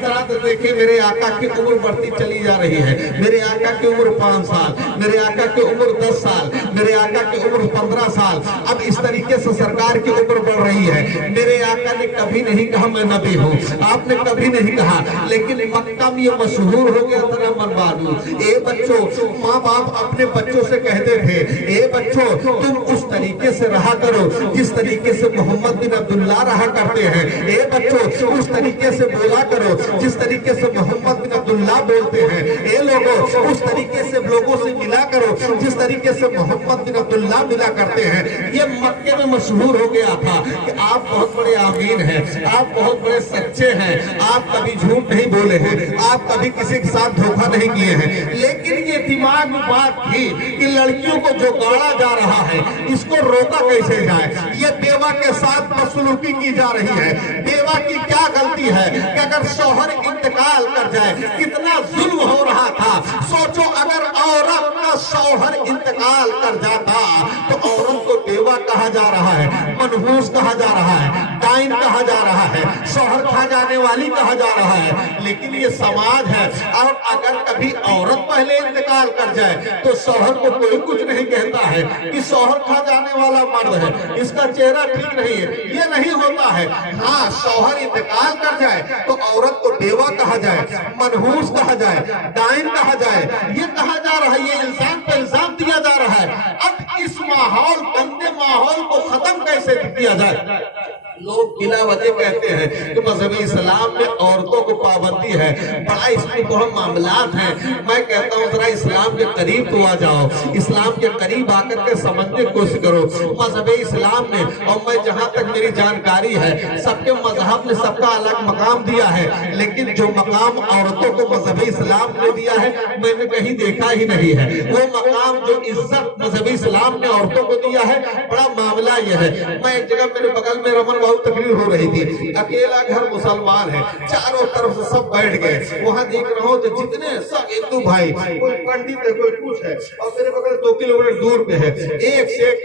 ذرا تو دیکھیں میرے آقا کی عمر بڑھتی چلی جا رہی ہے. میرے آقا کی عمر 5 سال, میرے آقا کی عمر 10 سال, میرے آقا کی عمر 15 سال. اب اس طریقے سے سرکار کی عمر بڑھ رہی ہے. میرے آقا نے کبھی نہیں کہا میں نبی ہوں, آپ نے کبھی نہیں کہا, لیکن مکہ میں یہ مشہور ہو گیا تھا من بانو. اے بچوں, ماں باپ اپنے بچوں سے کہتے تھے اے بچوں تم اس طریقے سے رہا کرو جس طریقے سے محمد بن عبداللہ رہا کرتے ہیں. اے بچوں اس طریقے سے بولا کرو جس طریقے سے محمد بن عبداللہ بولتے ہیں. اے لوگوں اس طریقے سے لوگوں سے ملا کرو جس طریقے سے محمد بن عبداللہ ملا کرتے ہیں. یہ مکے میں مشہور ہو گیا تھا کہ آپ بہت بڑے آمین ہیں, آپ بہت بڑے سچے ہیں, آپ کبھی جھوٹ نہیں بولے ہیں, آپ کبھی کسی کے ساتھ دھوکہ نہیں کیے ہیں. لیکن یہ دماغ میں بات تھی کہ لڑکیوں کو جو گاڑا جا رہا ہے اس کو روکا کیسے جائے. یہ بیوہ کے ساتھ بدسلوکی کی جا رہی ہے. بیوہ کی کیا غلطی ہے کہ اگر شوہر انتقال کر جائے, کتنا ظلم ہو رہا تھا. سوچو اگر عورت کا شوہر انتقال کر جاتا تو عورت کو بیوہ کہا جا رہا ہے, منحوس کہا جا رہا ہے, ڈائن کہا جا رہا ہے, شوہر کھا جانے والی کہا جا رہا ہے. لیکن یہ سماج ہے. اور اگر کبھی عورت پہلے انتقال کر جائے تو شوہر کو کوئی کچھ نہیں کہتا ہے کہ شوہر کھا جانے والا مرد ہے, اس کا چہرہ ٹھیک نہیں ہے. یہ نہیں ہوتا ہے. ہاں شوہر انتقال کر جائے تو عورت کو بیوہ کہا جائے, منحوس کہا جائے, ڈائن کہا جائے. یہ کہا جا رہا ہے, یہ انسان پہ الزام دیا جا رہا ہے. اب اس ماحول, گندے ماحول کو ختم کیسے کیا جائے؟ لوگ بلا وجہ کہتے ہیں کہ مذہبی اسلام میں عورتوں کو پابندی ہے, بڑا اس میں بہت معاملات ہیں. میں کہتا ہوں ذرا اسلام کے قریب تو آ جاؤ, اسلام کے قریب آ کر کے سمجھنے کی کوشش کرو. مذہبی اسلام نے, اور میں جہاں تک میری جانکاری ہے, سب کے مذہب نے سب کا الگ مقام دیا ہے, لیکن جو مقام عورتوں کو مذہبی اسلام نے دیا ہے میں نے کہیں دیکھا ہی نہیں ہے. وہ مقام جو عزت مذہبی اسلام نے عورتوں کو دیا ہے, بڑا معاملہ یہ ہے. میں ایک جگہ میرے بغل میں رمن تقریر ہو رہی تھی, اکیلا گھر مسلمان ہے, چاروں طرف سے سب بیٹھ گئے. وہاں دیکھ رہا ہوں تو جتنے سب ہندو بھائی, کوئی پنڈت ہے, کوئی کچھ ہے, اور میرے بغل 2 کلومیٹر دور پہ ہے ایک سے ایک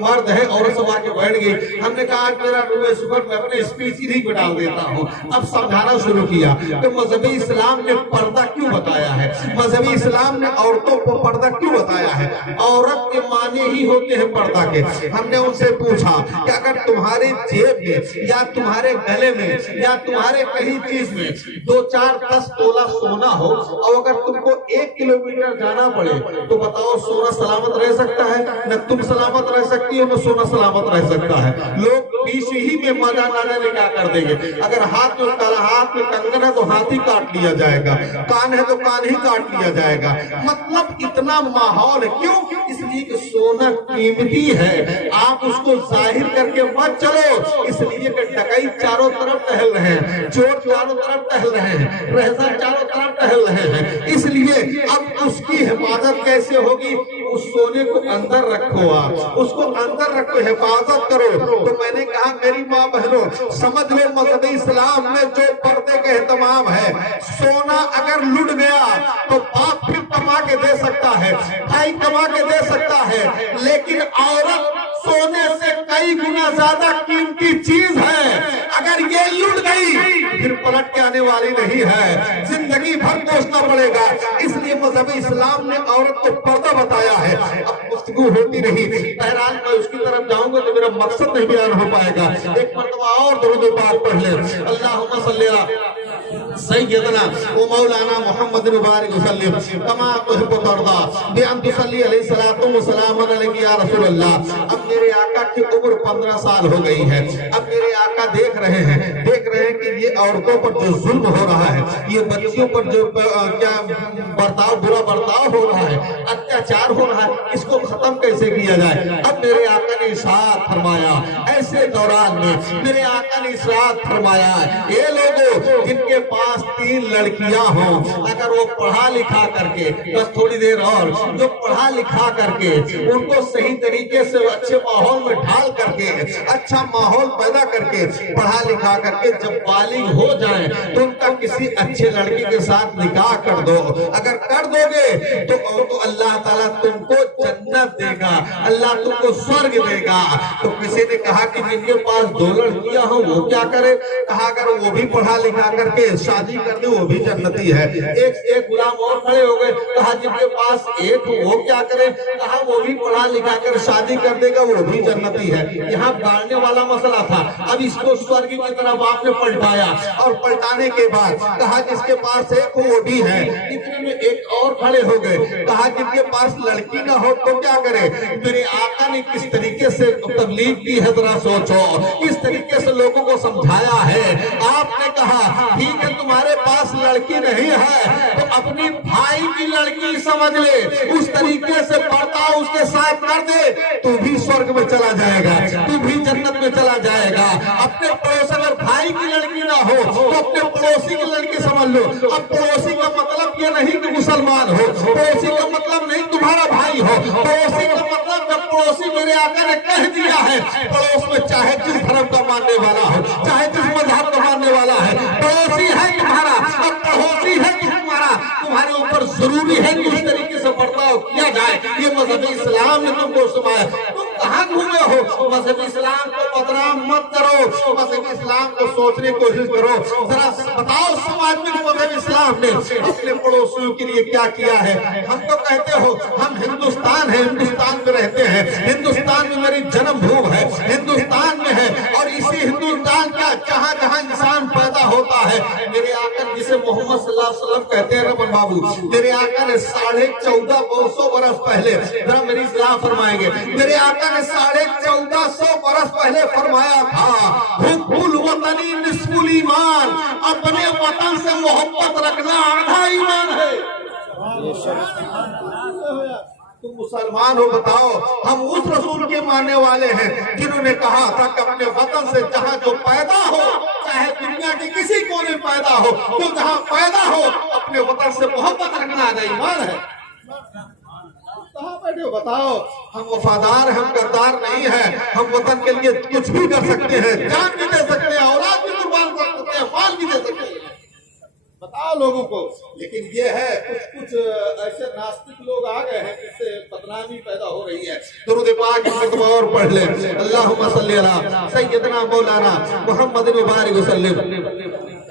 مرد ہے, عورت سب آ کے بیٹھ گئی. ہم نے کہا میرا روح صبح میں اپنے اسپیچ ہی نہیں بٹال دیتا ہوں. اب سمجھانا شروع کیا کہ مذہبی اسلام نے پردہ کیوں بتایا ہے, مذہبی اسلام نے عورتوں کو پردہ کیوں بتایا ہے. عورت کے معنی ہی ہوتے ہیں پردہ کے. ہم نے ان سے پوچھا کہ اگر تمہاری جیب میں یا تمہارے گلے میں یا تمہارے کہیں چیز میں 2, 4, 10 تولہ سونا ہو, اور اگر تم کو 1 کلومیٹر جانا پڑے تو بتاؤ سونا سلامت رہ سکتا ہے؟ نہ تم سلامت رہ سکتی ہو, نہ سونا سلامت رہ سکتا ہے. لوگ بیچ ہی میں مزہ نہ لینے کیا کر دیں گے. اگر ہاتھ میں کنگن ہے تو ہاتھ ہی کاٹ لیا جائے گا, کان ہے تو کان ہی کاٹ لیا جائے گا. مطلب اتنا ماحول ہے. کیوں؟ اس لیے کہ سونا قیمتی ہے, آپ اس کو ظاہر کر کے مت چلو. اس لیے کہ ڈکائی چاروں طرف ٹہل رہے ہیں, چور چاروں طرف ٹہل رہے ہیں, رہزا چاروں طرف ٹہل رہے ہیں. اس لیے اب اس کی حفاظت کیسے ہوگی؟ اس سونے کو اندر رکھو, آپ اس کو اندر رکھو, حفاظت کرو. تو میں نے کہا میری ماں بہنوں سمجھ لو, مذہبی اسلام میں جو پردے کا اہتمام ہے, سونا اگر لٹ گیا تو باپ پھر کما کے دے سکتا ہے, بھائی کما کے دے سکتا ہے, لیکن عورت سونے سے کئی گنا زیادہ قیمتی چیز ہے. اگر یہ لٹ گئی پھر پلٹ کے آنے والی نہیں ہے, زندگی بھر کوسنا پڑے گا. اس لیے مذہبی اسلام نے عورت کو پردہ بتایا ہے. اب گفتگو ہوتی نہیں, بہرحال میں اس کی طرف جاؤں گا تو میرا مقصد نہیں بیان ہو پائے گا. ایک مرتبہ اور درود و پاک پڑھ لیں. اللہم صلی سیدنا و مولانا محمد مبارک وسلم کما تحب ترضى بان تصلی علیہ الصلوۃ والسلام علیک یا رسول اللہ. اب میرے آقا کی عمر 15 سال ہو گئی ہے. اب میرے آقا دیکھ رہے ہیں کہ یہ عورتوں پر جو ظلم ہو رہا ہے, یہ بچیوں پر جو کیا برتاؤ, برا برتاؤ ہو رہا ہے, اتیاچار ہو رہا ہے, اس کو ختم کیسے کیا جائے. اب میرے آقا نے ارشاد فرمایا, ایسے دوران میں میرے آقا نے ارشاد فرمایا, یہ لوگوں جن کے پاس 3 لڑکیاں ہوں, اگر وہ پڑھا لکھا کر کے, بس تھوڑی دیر اور, جو پڑھا لکھا کر کے ان کو صحیح طریقے سے اچھے ماحول میں ڈھال کر کے, اچھا ماحول پیدا کر کے, پڑھا لکھا کر کے جب بالغ ہو جائیں تو ان کا کسی اچھے لڑکی کے ساتھ نکاح کر دو. اگر کر دو گے تو اللہ تعالیٰ ताला तुमको जन्नत देगा, अल्लाह तुमको स्वर्ग देगा। तो किसी ने कहा कि जिनके पास 2 लड़कियां हो वो क्या करे? कहा अगर वो भी पढ़ा लिखा करके शादी कर दे वो भी जन्नती है। एक गुलाम और खड़े हो गए, कहा जिनके पास 1 हो वो क्या करे? कहा वो भी पढ़ा लिखा कर शादी कर देगा वो भी जन्नती है। यहाँ बांटने वाला मसला था। अब इसको स्वर्ग की तरफ आपने पलटाया और पलटाने के बाद कहा जिसके पास 1 हो वो भी है। इतने में एक और खड़े हो गए, कहा जिनके पास लड़की ना हो तो क्या करे? मेरे आका ने किस तरीके से तबलीग की है जरा सोचो, किस तरीके से लोगों को समझाया है। आपने कहा ठीक है तुम्हारे पास लड़की नहीं है तो अपनी भाई की लड़की समझ ले, उस तरीके से पढ़ता उसके साथ कर दे, तू भी स्वर्ग में चला जाएगा, तू भी जन्नत में चला जाएगा। अपने पड़ोस अगर भाई की लड़की ना हो तो अपने पड़ोसी की लड़की समझ लो। अब पड़ोसी का मतलब ये नहीं कि मुसलमान हो, पड़ोसी का मतलब नहीं तुम्हारा भाई हो, पड़ोसी का मतलब जब पड़ोसी मेरे आका ने कह दिया है पड़ोस में चाहे जिस धर्म का मानने वाला हो, चाहे जिस मजहब का मानने वाला है, पड़ोसी है तुम्हारा और पड़ोसी है तुम्हारा, तुम्हारे ऊपर जरूरी है कि इस तरीके से बर्ताव किया जाए। ये मजहब इस्लाम ने तुमको सुनाया। तुम कहाँ घूमे हो? मजहब इस्लाम को बदनाम मत करो, मजहब इस्लाम को सोचने की कोशिश करो। जरा बताओ समाज में मजहब इस्लाम ने अपने पड़ोसियों के लिए क्या किया है? हम तो कहते हो हम हिंदुस्तान है, हिंदुस्तान में रहते हैं, हिंदुस्तान में मेरी जन्मभूमि है, हिंदुस्तान में है और इसी हिंदुस्तान का जहाँ जहाँ इंसान पैदा होता है, मेरे आका जिसे मोहम्मद सल्लल्लाहु अलैहि वसल्लम कहते हैं रमन बाबू, मेरे आका ने 1450 बरस पहले, जरा मेरी इस्लाह फरमाएंगे, मेरे आका ने 1450 बरस पहले फरमाया था हुब्बुल वतनी निस्फुल ईमान, अपने वतन से मोहब्बत रखना आधा ईमान है। तुम मुसलमान हो, बताओ हम उस रसूल के मानने वाले हैं जिन्होंने कहा था कि अपने वतन से जहाँ जो पैदा हो, चाहे दुनिया के किसी कोने में पैदा हो, तो जहाँ पैदा हो अपने वतन से मोहब्बत रखना आधा ईमान है। कहाँ बैठे हो बताओ? हम वफादार, हम गद्दार नहीं है, हम वतन के लिए कुछ भी कर सकते हैं, जान भी दे सकते हैं, औलाद भी कुर्बान कर सकते हैं, माल भी दे सकते हैं, बताओ लोगों को। लेकिन ये है कुछ ऐसे नास्तिक लोग आ गए हैं जिससे बदनामी पैदा हो रही है। दुरूद पाक की और पढ़ ले, अल्लाहुम्मा सल्ली अला सय्यदना मौलाना मुहम्मद मुबारक वसल्लम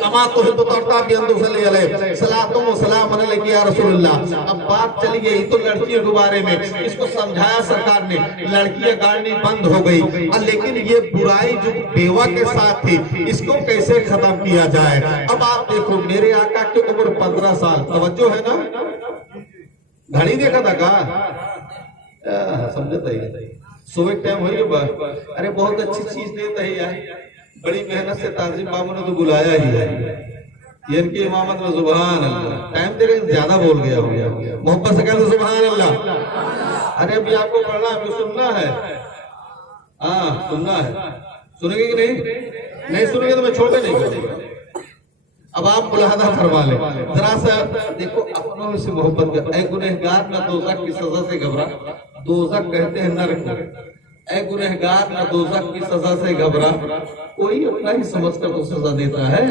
कमा तुहिब्बु तरता सल्ली अलैहि सलातुम व सलाम अलैका या रसूलल्लाह। अब बात चली गई तो लड़कियों के बारे में, इसको समझाया सरकार ने, लड़कियां गाड़नी बंद हो गई, लेकिन ये बुराई जो बेवा के साथ थी इसको कैसे खत्म किया जाए। अब आप देखो मेरे आका की उम्र 15 साल, तवज्जो है ना? घड़ी देखा था का समझता ही सुबह टाइम हो गया, अरे बहुत अच्छी चीज देता है यार, बड़ी मेहनत से ताजिम बाबू ने तो बुलाया ही है, ये इनकी इमामत में सुभान अल्लाह। टाइम दे रहे ज्यादा बोल गया हो गया, मोहब्बत से कहते सुभान अल्लाह। अरे अभी आपको पढ़ना, अभी सुनना है, हाँ सुनना है, सुनेंगे कि नहीं सुनेंगे तो मैं छोटे नहीं करूंगा। अब आप मुलाहजा फरमा ले जरा सा, देखो अपनों से मोहब्बत कर। ऐ गुनहगार न दोज़ख की सजा से घबरा, दोज़ख कहते हैं नरक, ऐ गुनहगार न दोज़ख की सजा से घबरा, कोई अपना ही समझ कर तो सजा देता है,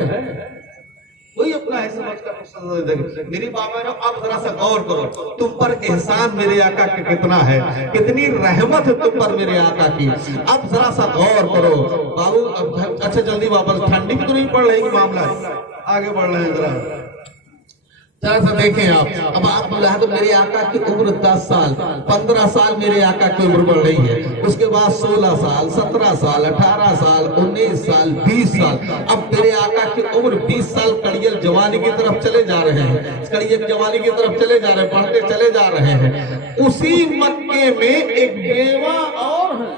कोई अपना है समझ कर सजा देगा। मेरी बाबा ने अब जरा सा गौर करो, तुम पर एहसान मेरे आका का कितना है, कितनी रहमत है तुम पर मेरे आका की। अब जरा सा गौर करो बाबू। अब अच्छा जल्दी वापस, ठंडी भी तो नहीं पड़ रही मामला, आगे बढ़ रहे हैं जरा सा देखें आप। अब आप बोला तो मेरे आका की उम्र 10 साल, 15 साल मेरे आका की उम्र बढ़ रही है, उसके बाद 16 साल, 17 साल, 18 साल, 19 साल, 20 साल। अब मेरे आका की उम्र 20 साल कड़ियल जवानी की तरफ चले जा रहे हैं, कड़ियल जवानी की तरफ चले जा रहे हैं, बढ़ते चले जा रहे हैं। उसी मक्के में एक बेवा और है,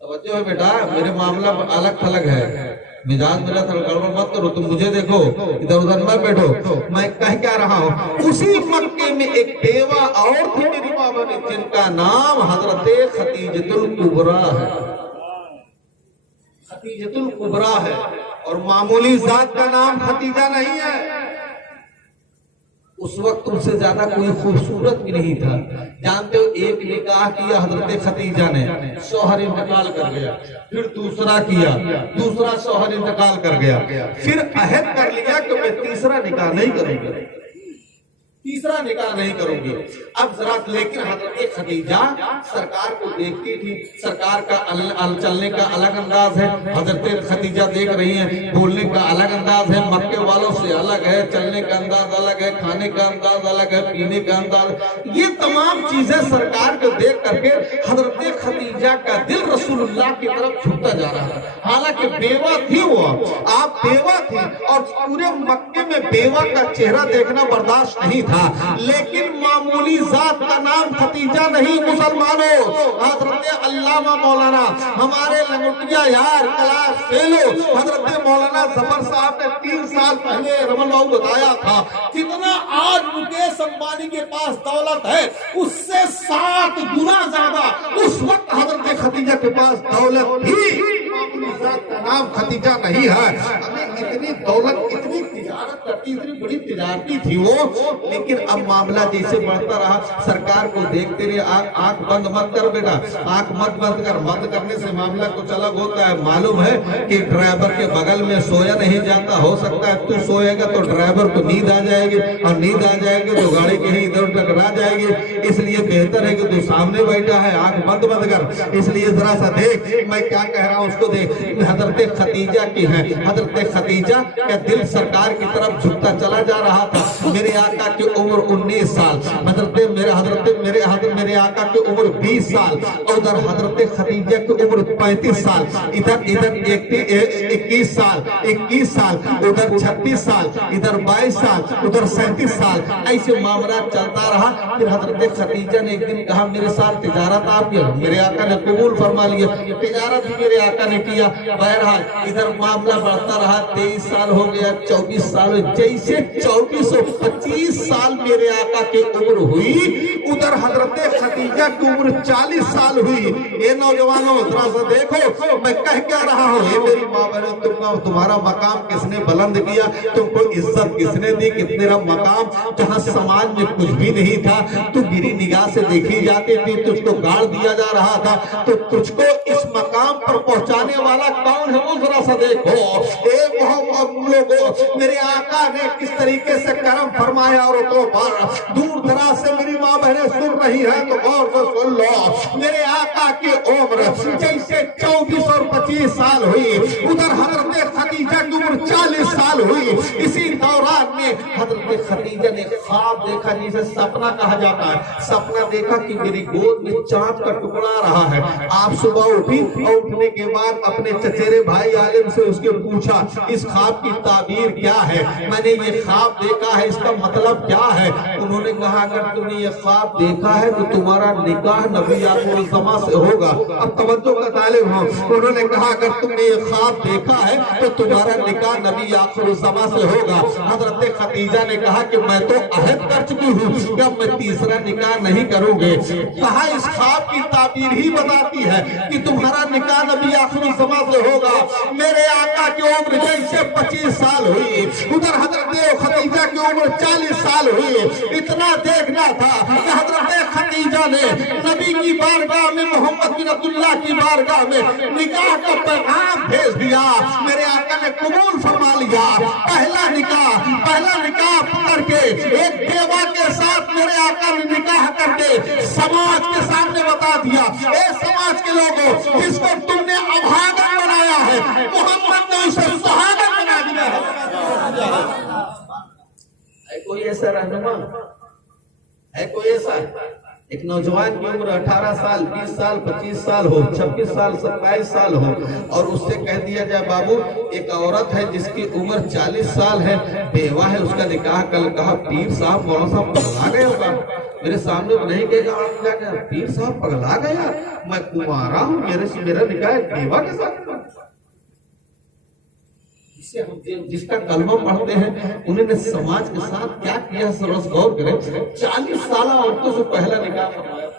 तवज्जो है बेटा, मेरे मामला अलग थलग है, मिजाज मेरा गड़बड़ मत करो, तुम मुझे देखो, इधर उधर मत बैठो, मैं कह क्या रहा हूँ। उसी मक्के में एक बेवा और थी मेरी बाबा ने, जिनका नाम हजरते खतीजतुल कुबरा है, खतीजतुल कुबरा है, और मामूली जात का नाम खतीजा नहीं है। उस वक्त उनसे ज्यादा कोई खूबसूरत भी नहीं था। जानते हो, एक निकाह किया हजरत खतीजा ने, शौहर इंतकाल कर गया, फिर दूसरा किया, दूसरा शौहर इंतकाल कर गया, फिर अहद कर लिया कि मैं तीसरा निकाह नहीं करूंगा। तीसरा निकाह नहीं करूंगी। अब जरा लेकिन हजरत खदीजा सरकार को देखती थी, सरकार का चलने का अलग अंदाज है, हजरत खदीजा देख रही हैं, बोलने का अलग अंदाज है, मक्के वालों से अलग है, चलने का अंदाज अलग है, खाने का अंदाज अलग है, पीने का अंदाज, ये तमाम चीजें सरकार को देख करके हजरत खदीजा का दिल रसूलुल्लाह की तरफ झुकता जा रहा है। हालांकि बेवा थी वो, आप बेवा थी और पूरे मक्के में बेवा का चेहरा देखना बर्दाश्त नहीं था, लेकिन मामूली जात का नाम खदीजा नहीं मुसलमानों। हजरत अल्लामा मौलाना हमारे लंगोटिया यार क्लास फेलो हजरत मौलाना जफर साहब ने 3 साल पहले रमलाऊ बताया था, जितना आज मुकेश अंबानी के पास दौलत है उससे 7 गुना ज्यादा उस वक्त हजरत खदीजा के पास दौलत थी। का नाम खदीजा नहीं है। हमें इतनी दौलत, इतनी तिजारत करती, इतनी बड़ी तिजारती थी वो, लेकिन अब मामला जैसे बढ़ता रहा, सरकार को देखते रहे। आंख बंद मत कर बेटा, आंख मत बंद कर, बंद करने से मामला कुछ अलग होता है। मालूम है कि ड्राइवर के बगल में सोया नहीं जाता, हो सकता है तू सोएगा तो ड्राइवर को नींद आ जाएगी, और नींद आ जाएगी तो गाड़ी कहीं इधर उधर टकरा जाएगी। इसलिए बेहतर है कि तू सामने बैठा है, आंख बंद कर। इसलिए जरा सा देख मैं क्या कह रहा हूँ उसको देख। हजरत खदीजा की है, हजरत खदीजा का दिल सरकार की तरफ झुकता चला जा रहा था। मेरे आका की उम्र 19 साल, मेरे आका की उम्र 20 साल, उधर हजरत खदीजा की उम्र 35 साल, इधर 21 साल, उधर 36 साल, इधर 22 साल, उधर 37 साल, ऐसे मामला चलता रहा। फिर हजरत खदीजा ने एक दिन कहा मेरे साथ तिजारत आप किया, मेरे आका ने कबूल फरमा लिया, तिजारत भी मेरे आका ने किया। बहरहाल इधर मामला बढ़ता रहा, 23 साल हो गया, 24 साल, जैसे 24 और 25 साल मेरे आका की उम्र हुई, उधर हजरत खदीजा की उम्र 40 साल हुई। ये नौजवानों जरा सा देखो मैं कह क्या रहा हूँ। ये मेरी माँ बहनों, तुम्हारा मकाम किसने बुलंद किया, तुमको इज्जत किसने दी, कितने मकाम जहाँ समाज में कुछ भी नहीं था, तू गिरी निगाह से देखी जाती थी, तुझको गाड़ दिया जा रहा था, तो तुझको इस मकाम पर पहुंचाने वाला कौन है वो जरा सा देखो। लोगों, मेरे आका ने किस तरीके से करम फरमाया औरतों पर। दूर दराज से मेरी माँ बहनें सुन रही है तो गौर से सुन लो। मेरे आका की उम्र जैसे 24 और 25 साल हुई, उधर हजरत खदीजा की उम्र 40 साल हुई। इसी दौरान में हजरत खदीजा ने ख्वाब देखा, जिसे सपना कहा जाता है। सपना देखा कि मेरी गोद में चांद का टुकड़ा रहा है। आप सुबह उठी और उठने के बाद अपने चचेरे भाई आलिम से उसके पूछा इस ख्वाब की ताबीर क्या है, मैंने ये ख्वाब देखा है, इसका मतलब क्या है। उन्होंने कहा अगर तुमने ये ख्वाब देखा है तो तुम्हारा निकाह नबी आखिर ज़मा से होगा। अब तवज्जो का तालिब हो। उन्होंने कहा अगर तुमने ये ख्वाब देखा है तो तुम्हारा निकाह नबी आखिर ज़मा से होगा। हजरत खदीजा ने कहा कि मैं तो अहद कर चुकी हूँ कि अब मैं तीसरा निकाह नहीं करूंगी। कहा इस ख्वाब की ताबीर ही बताती है कि तुम्हारा निकाह नबी आखिर ज़मा से होगा। मेरे आका की उम्र जैसे 25 साल हुई, उधर हजरत खदीजा की उम्र 40 साल हुई। इतना देखना था कि हजरत खदीजा ने नबी की बारगाह में, मोहम्मद बिन अब्दुल्लाह की बारगाह में निकाह का पैगाम भेज दिया। मेरे आका ने कबूल फरमा लिया। पहला निकाह करके एक बेवा के साथ मेरे आका ने निकाह करके समाज के सामने बता दिया, ए समाज के लोगों, जिसको तुमने अभागन बनाया है, मोहम्मद ने उसे सुहागन बना दिया है। कोई ऐसा रहनुमा है, कोई ऐसा एक नौजवान की उम्र 18 साल, 20 साल, 25 साल हो, 26 साल, 27 साल हो, और उससे कह दिया जाए बाबू एक औरत है जिसकी उम्र 40 साल है, बेवा है, उसका निकाह कल। कहा पीर साहब मौलाना साहब पगला गए होगा, मेरे सामने नहीं कहेगा पीर साहब पगला गया, मैं कुंवारा हूँ, मेरा निकाह बेवा के साथ। जिसका कलमा पढ़ते हैं उन्होंने समाज के साथ क्या किया, सरस गौर करें। 40 साल औरतों से पहला निकाह फरमाया।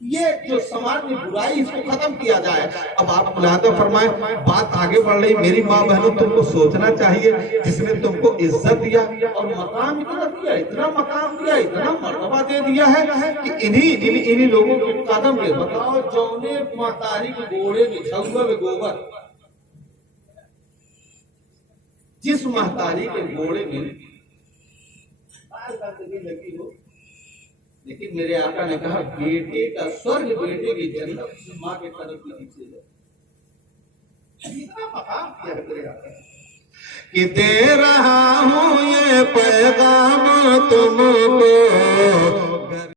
ये जो समाज में बुराई, इसको खत्म किया जाए। अब आप मुलाहाजा फरमाएं, बात आगे बढ़ रही। मेरी माँ बहनों, तुमको सोचना चाहिए, जिसने तुमको इज्जत दिया और मकाम इतना दिया, इतना मकाम दिया, इतना मर्तबा दे दिया है कि इन्हीं लोगों के कदम में बताओ, जौने महतारी के गोड़े में झुआ में गोबर, जिस महतारी के गोड़े में करने लगी हो, लेकिन मेरे आका ने कहा बेटे का स्वर्ग, बेटे की जन्नत माँ के कदम के नीचे है। इतना मकाम किया है मेरे आका कि दे रहा हूँ ये पैगाम तुमको।